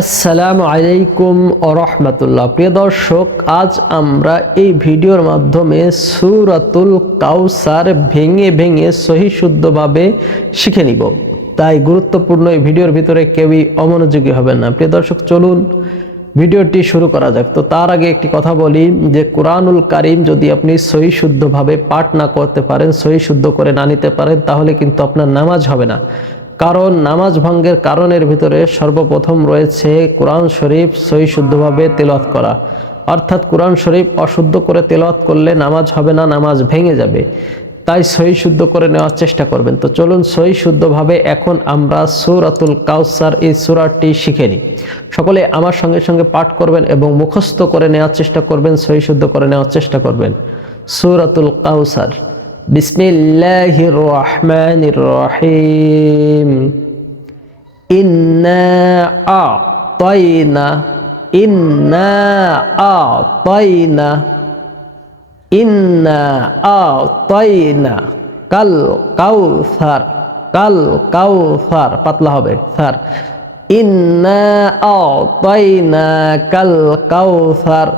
আসসালামু আলাইকুম রহমতুল্লাহ। প্রিয় দর্শক, আজ আমরা এই ভিডিওর মাধ্যমে সুরাতুল কাউসার ভেঙে ভেঙে সহি শুদ্ধভাবে শিখে নিব। তাই গুরুত্বপূর্ণ এই ভিডিওর ভিতরে কেউই অমনোযোগী হবেন না। প্রিয় দর্শক, চলুন ভিডিওটি শুরু করা যাক। তো তার আগে একটি কথা বলি যে, কোরআনুল কারিম যদি আপনি সহি শুদ্ধভাবে পাঠ না করতে পারেন সহি শুদ্ধ করে না নিতে পারেন, তাহলে কিন্তু আপনার নামাজ হবে না। কারণ নামাজ ভঙ্গের কারণের ভিতরে সর্বপ্রথম রয়েছে কোরআন শরীফ সহি শুদ্ধভাবে তেলাওয়াত করা। অর্থাৎ কোরআন শরীফ অশুদ্ধ করে তেলাওয়াত করলে নামাজ হবে না, নামাজ ভেঙে যাবে। তাই সহি শুদ্ধ করে নেওয়ার চেষ্টা করবেন। তো চলুন সহি শুদ্ধভাবে এখন আমরা সুরাতুল কাউসার এই সুরাটি শিখে নিই। সকলে আমার সঙ্গে সঙ্গে পাঠ করবেন এবং মুখস্থ করে নেওয়ার চেষ্টা করবেন, সহি শুদ্ধ করে নেওয়ার চেষ্টা করবেন। সুরাতুল কাউসার। বিসমিল্লাহির রহমানির রহিম ইন্না আতাইনা ইন্না আতাইনা ইন্না আতাইনা কাল কাউসার কাল কাউসার পাতলা হবে স্যার ইন্না আতাইনা কাল কাউসার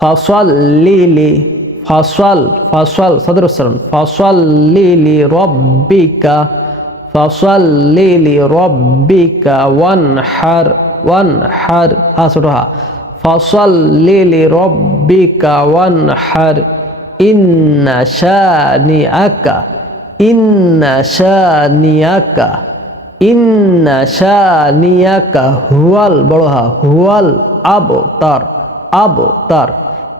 ফাসাল্লিলি ফাসাল ফাসাল সদর উচ্চারণ ফাসাল্লিলি রব্বিকা ফাসাল্লিলি রব্বিকা, ওয়ানহার ওয়ানহার, হা, ছোট হা ফাসাল্লিলি রব্বিকা, ওয়ানহার, ইন্না শানিআকা ইন্না শানিআকা, ইন্না শানিয়াকা হুয়াল, বড় হা, হুয়াল, আবতার আবতার।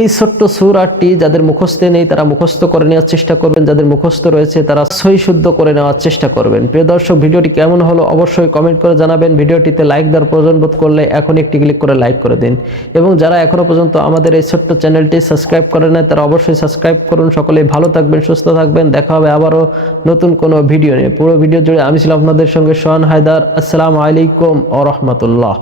এই ছোট্ট সুরাটি যাদের মুখস্থে নেই, তারা মুখস্থ করে নেওয়ার চেষ্টা করবেন। যাদের মুখস্থ রয়েছে, তারা সই শুদ্ধ করে নেওয়ার চেষ্টা করবেন। প্রিয় দর্শক, ভিডিওটি কেমন হলো অবশ্যই কমেন্ট করে জানাবেন। ভিডিওটিতে লাইক দেওয়ার প্রয়োজন বোধ করলে এখন একটি ক্লিক করে লাইক করে দিন। এবং যারা এখনও পর্যন্ত আমাদের এই ছোট্ট চ্যানেলটি সাবস্ক্রাইব করে নেয় তারা অবশ্যই সাবস্ক্রাইব করুন। সকলেই ভালো থাকবেন, সুস্থ থাকবেন। দেখা হবে আবারও নতুন কোনো ভিডিও নিয়ে। পুরো ভিডিও জুড়ে আমি ছিলাম আপনাদের সঙ্গে, সোহান হায়দার। আসসালামু আলাইকুম ও রহমতুল্লাহ